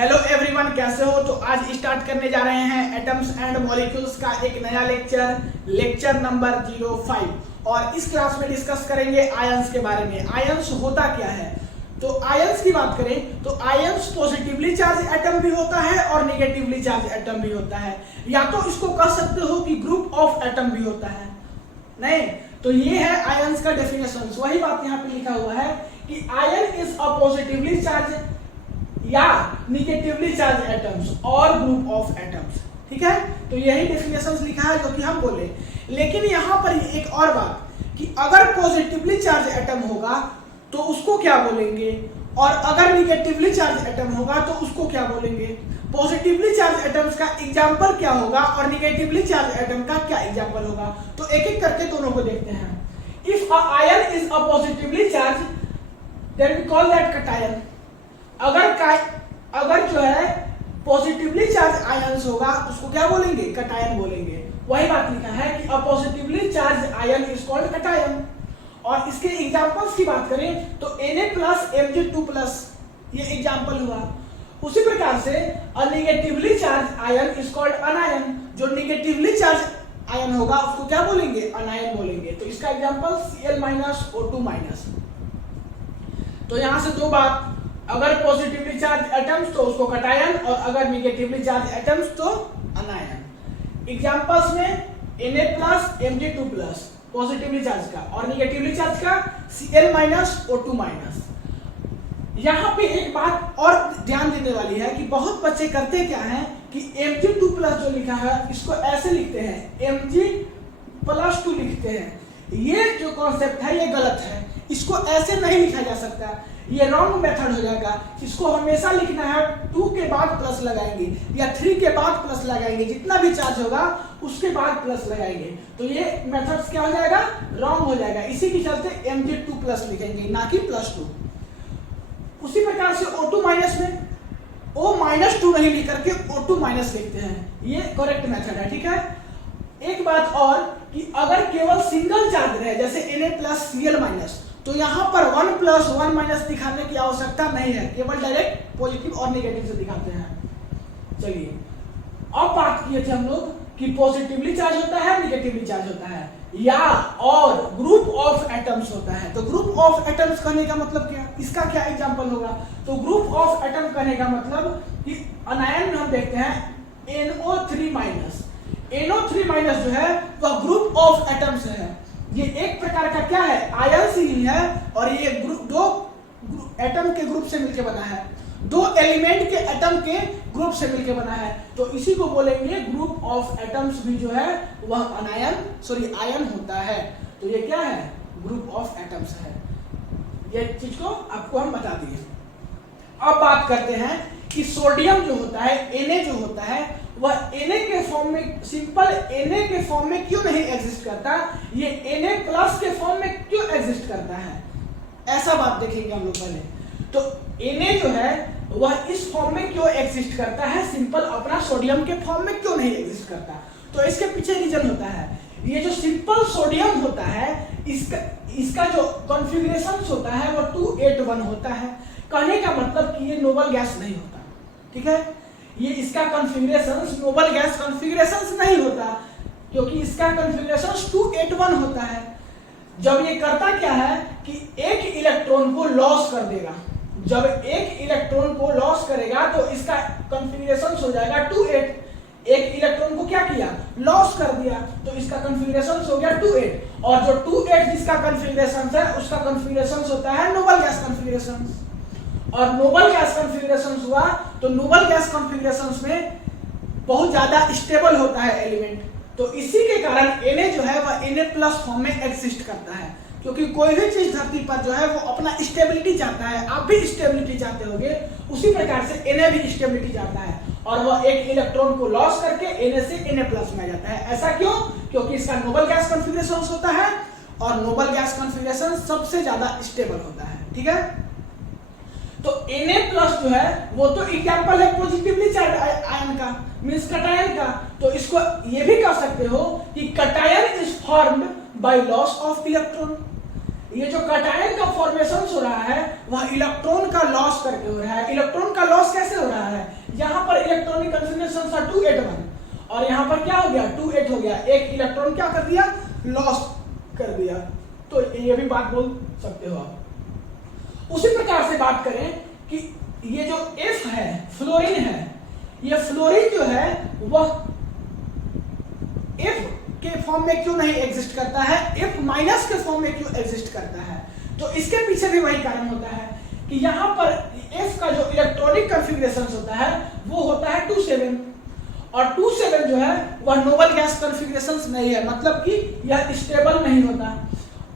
Hello everyone, कैसे हो। तो आज स्टार्ट करने जा रहे हैं एटम्स एंड मॉलिक्यूल्स का एक नया लेक्चर नंबर 05। और इस क्लास में डिस्कस करेंगे आयंस के बारे में। आयंस होता क्या है, तो आयंस की बात करें तो आयंस पॉजिटिवली चार्ज एटम भी होता है और निगेटिवली चार्ज एटम भी होता है, या तो इसको कह सकते हो कि ग्रुप ऑफ एटम भी होता है। नहीं तो ये है आयंस का डेफिनेशन। वही बात यहाँ पे लिखा हुआ है कि ion is a positively charge या निगेटिवली चार्ज एटम्स और ग्रुप ऑफ एटम्स। ठीक है, तो यही डेफिनेशंस लिखा है जो कि हम बोले। लेकिन यहाँ पर एक और बात कि अगर पॉजिटिवली चार्ज एटम होगा तो उसको क्या बोलेंगे, और अगर निगेटिवली चार्ज एटम होगा तो उसको क्या बोलेंगे। पॉजिटिवली चार्ज एटम्स का एग्जाम्पल क्या होगा और निगेटिवली चार्ज एटम का क्या एग्जाम्पल होगा, तो एक एक करके दोनों को देखते हैं। If a ion is a positively charge then we call that cation. अगर जो है पॉजिटिवली चार्ज आयंस होगा उसको क्या बोलेंगे, कटायन बोलेंगे। वही बात लिखा है कि अ positively charge ion is called cation. और इसके एग्जांपल्स की बात करें तो Na+ Mg2+ ये एग्जांपल हुआ। उसी प्रकार से अ negatively charge ion is called अनायन। जो नेगेटिवली चार्ज आयन होगा उसको क्या बोलेंगे, अनायन बोलेंगे। तो इसका एग्जांपल Cl- O2-। तो यहां से दो बात, अगर पॉजिटिवली चार्ज एटम्स तो उसको कटायन, और अगर निगेटिवली चार्ज एटम्स तो अनायन। एग्जांपल्स में Na+ Mg2+ पॉजिटिवली चार्ज का, और निगेटिवली चार्ज का Cl- O2-। यहाँ पे एक बात और ध्यान देने वाली है कि बहुत बच्चे करते क्या हैं कि Mg2+ जो लिखा है इसको ऐसे लिखते हैं, Mg+2 लिखते हैं। ये जो कॉन्सेप्ट है ये गलत है, इसको ऐसे नहीं लिखा जा सकता, ये रॉन्ग मेथड हो जाएगा। इसको हमेशा लिखना है 2 के बाद प्लस लगाएंगे या 3 के बाद प्लस लगाएंगे, जितना भी चार्ज होगा उसके बाद प्लस लगाएंगे। तो ये मेथड्स क्या हो जाएगा, रॉन्ग हो जाएगा। इसी के चलते Mg2+ लिखेंगे, ना कि +2। उसी प्रकार से O2- में O-2 नहीं लिख करके O2- लिखते हैं, ये करेक्ट मेथड है। ठीक है, एक बात और कि अगर केवल सिंगल चार्ज रहे जैसे Na+Cl- तो यहाँ पर 1+1- दिखाने की आवश्यकता नहीं है, केवल डायरेक्ट पॉजिटिव और नेगेटिव से दिखाते हैं। चलिए, अब बात किए थे हम लोग कि पॉजिटिवली चार्ज होता है, निगेटिवली चार्ज होता है, या और ग्रुप ऑफ एटम्स होता है। तो ग्रुप ऑफ एटम्स कहने का मतलब क्या, इसका क्या एग्जांपल होगा। तो ग्रुप ऑफ एटम कहने का मतलब कि अनायन में हम देखते हैं NO3-। NO3- जो है वह ग्रुप ऑफ एटम्स है। ये एक प्रकार का क्या है, आयंस ही है, और ये दो एटम के ग्रुप से मिलकर बना है, दो एलिमेंट के एटम के ग्रुप से मिलकर बना है। तो इसी को बोलेंगे ग्रुप ऑफ एटम्स भी जो है वह आयन होता है। तो ये क्या है, ग्रुप ऑफ एटम्स है। ये चीज को आपको हम बता दिए। अब बात करते हैं कि सोडियम जो होता है, Na जो होता है, वह Na के फॉर्म में, सिंपल Na के फॉर्म में क्यों नहीं एग्जिस्ट करता, ये Na+ के फॉर्म में क्यों एग्जिस्ट करता है, ऐसा बात देखेंगे हम लोग पहले। तो Na जो है वह इस फॉर्म में क्यों एग्जिस्ट करता है, सिंपल अपना सोडियम के फॉर्म में क्यों नहीं एग्जिस्ट करता। तो इसके पीछे रीजन होता है, ये जो सिंपल सोडियम होता है इसका जो कॉन्फ़िगरेशन होता है वो 281 होता है। कहने का मतलब कि ये नोबल गैस नहीं होता। ठीक है, ये इसका कॉन्फ़िगरेशन नोबल गैस कॉन्फ़िगरेशन नहीं होता, क्योंकि इसका कॉन्फ़िगरेशन 281 होता है। जब ये करता क्या है कि एक इलेक्ट्रॉन को लॉस कर देगा। जब एक इलेक्ट्रॉन को लॉस करेगा तो इसका कॉन्फ़िगरेशन हो जाएगा 28। एक इलेक्ट्रॉन को क्या किया, लॉस कर दिया, तो इसका कॉन्फ़िगरेशन हो गया 28। और जो 28 जिसका कॉन्फ़िगरेशन है उसका कॉन्फ़िगरेशन होता है नोबल गैस कॉन्फ़िगरेशन। और नोबल गैस कॉन्फ़िगरेशन हुआ तो नोबल गैस कॉन्फ़िगरेशंस में बहुत ज्यादा स्टेबल होता है एलिमेंट। तो इसी के कारण Na जो है वह Na+ फॉर्म में एग्जिस्ट करता है, क्योंकि कोई भी चीज धरती पर जो है वो अपना स्टेबिलिटी चाहता है। आप भी स्टेबिलिटी चाहते होंगे, उसी प्रकार से Na भी स्टेबिलिटी चाहता है, और वह एक इलेक्ट्रॉन को लॉस करके Na से Na+ में आ जाता है। ऐसा क्यों, क्योंकि इसका नोबल गैस कॉन्फ़िगरेशन होता है, और नोबल गैस कॉन्फ़िगरेशन सबसे ज्यादा स्टेबल होता है। ठीक है, तो Na+ जो है वो तो एग्जांपल है पॉजिटिवली चार्ज आयन का, मींस कटायन का। तो इसको ये भी कह सकते हो कि cation is formed by loss of electron. ये जो कटायन का फॉर्मेशन हो रहा है वह इलेक्ट्रॉन का लॉस करके हो रहा है। इलेक्ट्रॉन का लॉस कैसे हो रहा है, कॉन्फिगरेशन था 281 और यहाँ पर क्या हो गया 28 हो गया, एक इलेक्ट्रॉन क्या कर दिया, लॉस कर दिया। तो ये भी बात बोल सकते हो आप। उसी प्रकार से बात करें कि ये जो F है फ्लोरीन है, ये फ्लोरीन जो है वह F के फॉर्म में क्यों नहीं एग्जिस्ट करता है, F माइनस के फॉर्म में क्यों एग्जिस्ट करता है। तो इसके पीछे भी वही कारण होता है कि यहाँ पर F का जो इलेक्ट्रॉनिक कॉन्फ़िगरेशन होता है वो होता है 27 और 27 जो है वह नोबल गैस कॉन्फ़िगरेशन नहीं है, मतलब कि यह स्टेबल नहीं होता।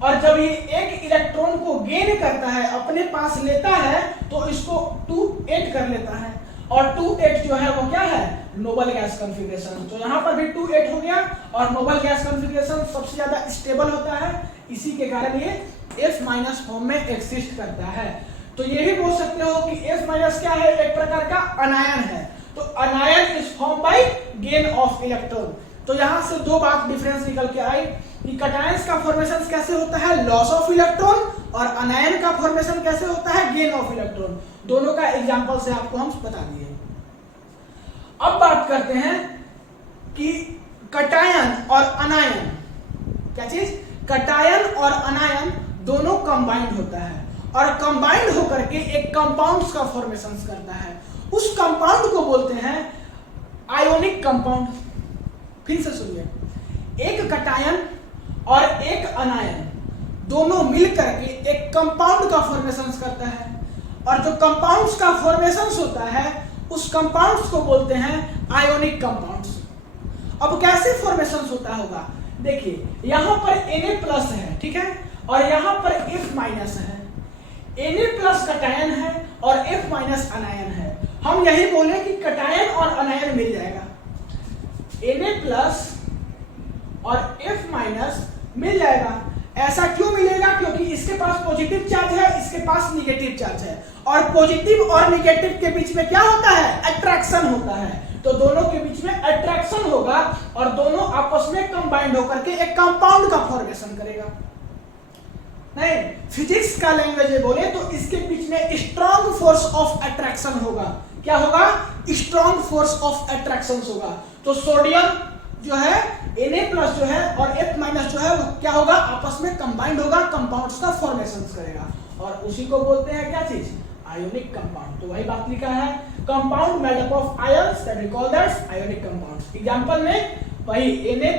और जब ये एक इलेक्ट्रॉन को गेन करता है, अपने पास लेता है, तो इसको 28 कर लेता है और 28 जो है वो क्या है, नोबल गैस कॉन्फ़िगरेशन। तो यहाँ पर भी 28 हो गया और नोबल गैस कॉन्फ़िगरेशन सबसे ज्यादा स्टेबल होता है, इसी के कारण ये F माइनस फॉर्म में एग्जिस्ट करता है। तो ये भी बोल सकते हो कि F माइनस क्या है, एक प्रकार का अनायन है। तो अनायन is form by gain of electron. तो यहां से दो बात डिफरेंस निकल के आई कि कैटायंस का फॉर्मेशन कैसे होता है, लॉस ऑफ इलेक्ट्रॉन, और अनायन का फॉर्मेशन कैसे होता है, गेन ऑफ इलेक्ट्रॉन। दोनों का एग्जांपल से आपको हम बता दिए। अब बात करते हैं कि कैटायन और अनायन, क्या चीज, कैटायन और अनायन दोनों कंबाइंड होता है और कंबाइंड होकर के एक कंपाउंड्स का फॉर्मेशन करता है। उस कंपाउंड को बोलते हैं आयोनिक कंपाउंड। फिर से सुनिए, एक कैटायन और एक अनायन दोनों मिलकर के एक कंपाउंड का फॉर्मेशन करता है और जो कंपाउंड्स का फॉर्मेशन होता है उस कंपाउंड्स को बोलते हैं आयोनिक कंपाउंड्स। अब कैसे फॉर्मेशन होता होगा, देखिए यहां पर Na+ है, ठीक है, और यहां पर F- है। Na+ कैटायन है और F- अनायन है। हम यही बोले कि कैटायन और अनायन मिल जाएगा, Na+ और F- मिल जाएगा। ऐसा क्यों मिलेगा, क्योंकि इसके पास पॉजिटिव चार्ज है, इसके पास निगेटिव चार्ज है, और पॉजिटिव और निगेटिव के बीच में क्या होता है, अट्रैक्शन होता है। तो दोनों के बीच में अट्रैक्शन होगा और दोनों आपस में कंबाइंड होकर के एक कंपाउंड का फॉर्मेशन करेगा। नहीं, फिजिक्स का लैंग्वेज में बोले तो इसके बीच में स्ट्रॉन्ग फोर्स ऑफ अट्रैक्शन होगा। क्या होगा, स्ट्रॉन्ग फोर्स ऑफ अट्रैक्शन होगा। तो सोडियम जो है Na+ जो है और F- जो है वो क्या होगा, आपस में कंबाइंड होगा, कंपाउंड्स का फॉर्मेशन करेगा और उसी को बोलते हैं क्या चीज, आयोनिक कंपाउंड। तो वही बात लिखा है, compound made up of ions that we call that ionic compounds. Example में वही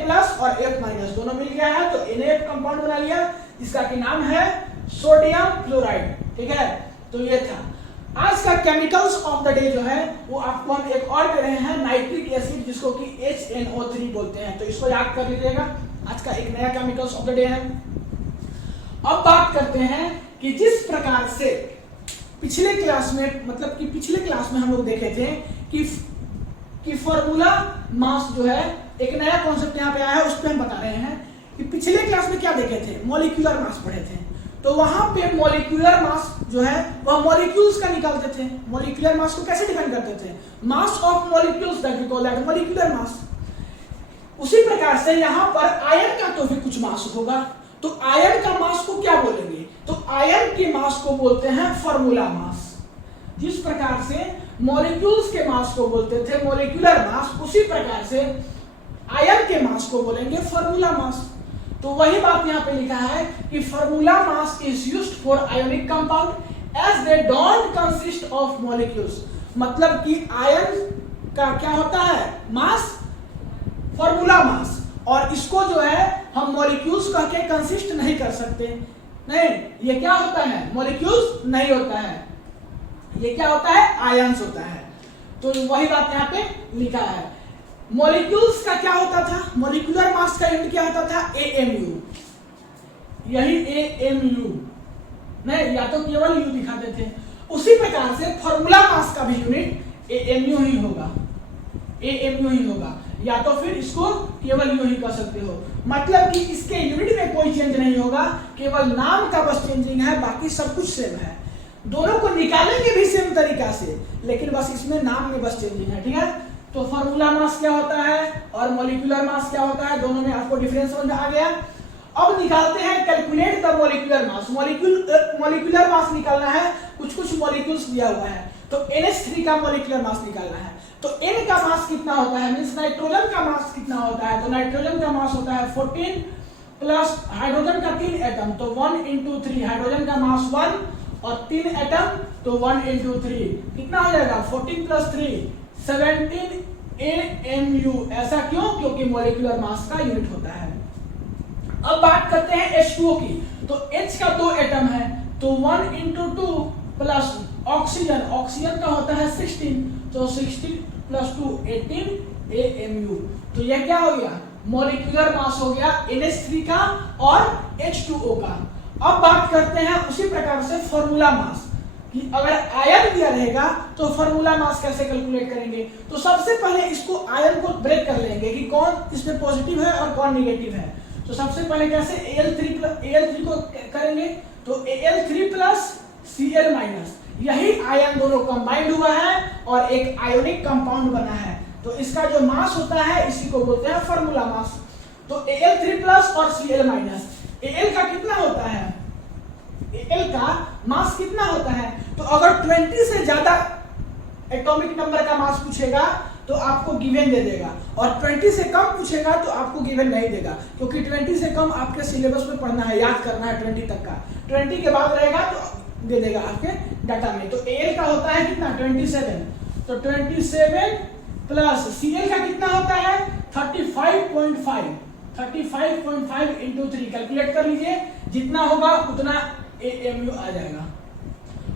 Na+ और F- दोनों मिल गया है तो Na कंपाउंड बना लिया, जिसका की नाम है सोडियम क्लोराइड। ठीक है, तो ये था आज का केमिकल्स ऑफ द डे। जो है वो आपको हम एक और दे रहे हैं, नाइट्रिक एसिड, जिसको कि HNO3 बोलते हैं। तो इसको याद कर लीजिएगा, आज का एक नया केमिकल्स ऑफ द डे है। अब बात करते हैं कि जिस प्रकार से पिछले क्लास में, मतलब कि पिछले क्लास में हम लोग देखे थे कि फॉर्मूला मास जो है, एक नया कॉन्सेप्ट यहाँ पे आया है, उस पर हम बता रहे हैं कि पिछले क्लास में क्या देखे थे, मॉलिक्यूलर मास पढ़े थे। तो वहां पे मॉलिक्यूलर मास जो है वह मॉलिक्यूल्स का निकालते थे। मॉलिक्यूलर मास को कैसे डिफाइन करते थे, mass of molecules that we call that molecular mass. उसी प्रकार से यहां पर आयन का तो भी कुछ मास होगा, तो आयन का मास को क्या बोलेंगे, तो आयन के मास को बोलते हैं फार्मूला मास। जिस प्रकार से मॉलिक्यूल्स के मास को बोलते थे मॉलिक्यूलर मास, उसी प्रकार से आयन के मास को बोलेंगे फार्मूला मास। तो वही बात यहाँ पे लिखा है कि formula mass is used for ionic compound as they don't consist of molecules. मतलब कि आयन का क्या होता है, मास, फार्मूला मास, और इसको जो है हम मॉलिक्यूल्स कह के कंसिस्ट नहीं कर सकते। नहीं, ये क्या होता है, मॉलिक्यूल्स नहीं होता है, ये क्या होता है, आयंस होता है। तो वही बात यहाँ पे लिखा है। मॉलिक्यूल्स का क्या होता था, मॉलिक्यूलर मास का यूनिट क्या होता था, AMU। यही AMU, नहीं या तो केवल U दिखाते थे। उसी प्रकार से फार्मूला मास का भी यूनिट AMU ही होगा, AMU ही होगा, या तो फिर इसको केवल U ही कह सकते हो। मतलब कि इसके यूनिट में कोई चेंज नहीं होगा, केवल नाम का बस चेंजिंग है, बाकी सब कुछ सेम है। दोनों को निकालेंगे भी सेम तरीका से, लेकिन बस इसमें नाम में बस चेंजिंग है। ठीक है, तो फार्मूला मास क्या होता है और मॉलिक्यूलर मास क्या होता है, दोनों में आपको डिफरेंस समझ आ गया। अब निकालते हैं, calculate the molecular mass. Molecular mass निकालना है, कुछ कुछ मॉलिक्यूल्स दिया हुआ है, तो NH3 का मोलिकुलर मास निकालना है। तो N का मास कितना होता है, मींस नाइट्रोजन का मास कितना होता है, तो नाइट्रोजन का मास होता है 14 प्लस हाइड्रोजन का 3 एटम, तो 1 into 3, हाइड्रोजन का मास 1 और 3 एटम तो 1 into 3 कितना हो जाएगा 14 प्लस 3 17 AMU। ऐसा क्यों, क्योंकि मोलिकुलर मास का यूनिट होता है। अब बात करते हैं H2O की। तो H का 2 एटम है तो 1 into 2 प्लस ऑक्सीजन, ऑक्सीजन का होता है 16, तो 16 प्लस 2 18 AMU। तो यह क्या हो गया, मोलिकुलर मास हो गया NH3 का और H2O का। अब बात करते हैं उसी प्रकार से फॉर्मूला मास कि अगर आयन दिया रहेगा तो फॉर्मूला मास कैसे कैलकुलेट करेंगे। तो सबसे पहले इसको आयन को ब्रेक कर लेंगे कि कौन इसमें पॉजिटिव है और कौन निगेटिव है। तो सबसे पहले कैसे Al3 को करेंगे, तो Al3 प्लस Cl माइनस, यही आयन दोनों कंबाइंड हुआ है और एक आयोनिक कंपाउंड बना है। तो इसका जो मास होता है इसी को बोलते हैं फॉर्मूला मास। तो Al3 प्लस और Cl माइनस, Al का कितना होता है, Al का मास कितना होता है, तो अगर 20 से ज्यादा एटॉमिक नंबर का मास पूछेगा तो आपको गिवन दे देगा, और 20 से कम पूछेगा तो आपको गिवन नहीं देगा, क्योंकि 20 से कम आपके सिलेबस में पढ़ना है, याद करना है 20 तक का। 20 के बाद रहेगा तो दे देगा आपके डाटा में। तो Al का होता है कितना 27, तो 27 प्लस Cl का कितना होता है 35.5, 35.5 into 3 कैलकुलेट कर लीजिए, जितना होगा उतना AMU आ जाएगा।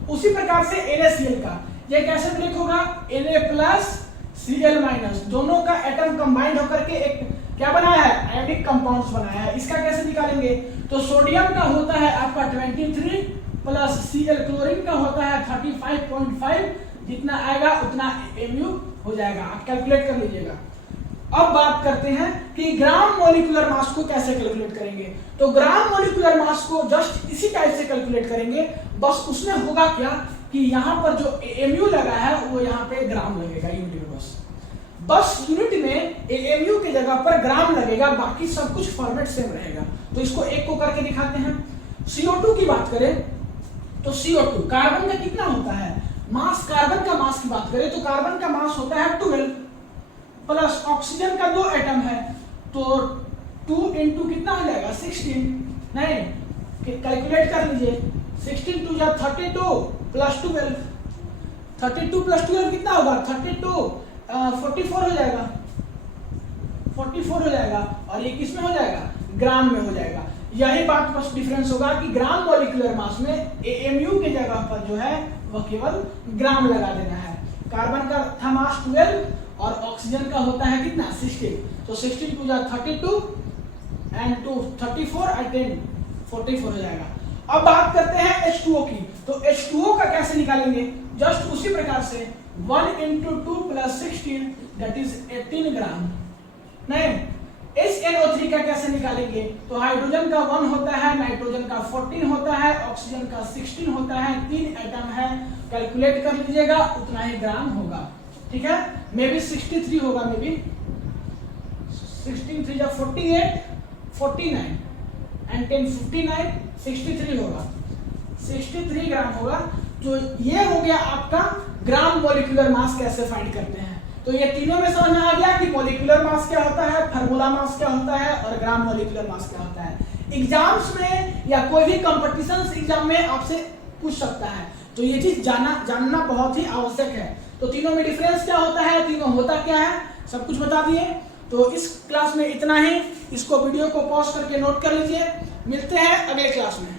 उसी प्रकार से NaCl का ये कैसे ब्रेक होगा, Na प्लस Cl माइनस, दोनों का एटम कंबाइंड होकर के एक क्या बनाया है, आयोनिक कंपाउंड्स बनाया है। इसका कैसे निकालेंगे, तो सोडियम का होता है आपका 23 प्लस Cl, क्लोरीन का होता है 35.5, जितना आएगा उतना AMU हो जाएगा, आप कैलकुलेट कर लीजिएगा। अब बात करते हैं कि ग्राम मोलिकुलर मास को कैसे कैलकुलेट करेंगे। तो ग्राम मोलिकुलर मास को जस्ट इसी टाइप से कैलकुलेट करेंगे, बस उसमें होगा क्या कि यहाँ पर जो AMU लगा है वो यहाँ पे ग्राम लगेगा यूनिट में, बस यूनिट में AMU की जगह पर ग्राम लगेगा, बाकी सब कुछ फॉर्मेट सेम रहेगा। तो इसको एक को करके दिखाते हैं। CO2 की बात करें तो CO2 कार्बन का कितना होता है मास, कार्बन का मास की बात करें तो कार्बन का मास होता है 12 प्लस ऑक्सीजन का 2 एटम है तो 2 into कितना हो जाएगा 16, नहीं कैलकुलेट कर लीजिए, 16 2 जा 32 प्लस 12, 32 प्लस 12 कितना होगा 32 44 हो जाएगा, 44 हो जाएगा, और ये किस में हो जाएगा ग्राम में हो जाएगा। यही बात बस डिफरेंस होगा कि ग्राम मोलिकुलर मास में AMU की जगह पर जो है वह केवल ग्राम लगा देना है। कार्बन का था मास 12 और ऑक्सीजन का होता है कितना 16, तो 16 2 जा 32 एंड 2 34 और 10 44 हो जाएगा। अब बात करते हैं H2O की। तो H2O का कैसे निकालेंगे, जस्ट उसी प्रकार से 1 into 2 plus 16 that is 18 ग्राम। नहीं, HNO3 का कैसे निकालेंगे, तो हाइड्रोजन का 1 होता है, नाइट्रोजन का 14 होता है, ऑक्सीजन का 16 होता है, 3 एटम है, कैलकुलेट कर लीजिएगा उतना ही ग्राम होगा। ठीक है, मे बी 63 होगा, मे बी 16 3 जा 48 49 एंड 10 59 63 होगा, 63 ग्राम होगा। तो ये हो गया आपका ग्राम मोलिकुलर मास कैसे फाइंड करते हैं। तो ये तीनों में समझ में आ गया कि मोलिकुलर मास क्या होता है, फार्मूला मास क्या होता है और ग्राम मोलिकुलर मास क्या होता है। एग्जाम्स में या कोई भी कंपटीशन एग्जाम में आपसे पूछ सकता है, तो ये चीज जानना बहुत ही आवश्यक है। तो तीनों में डिफरेंस क्या होता है, तीनों होता क्या है, सब कुछ बता दिए। तो इस क्लास में इतना ही, इसको वीडियो को पॉज करके नोट कर लीजिए। मिलते हैं अगले क्लास में।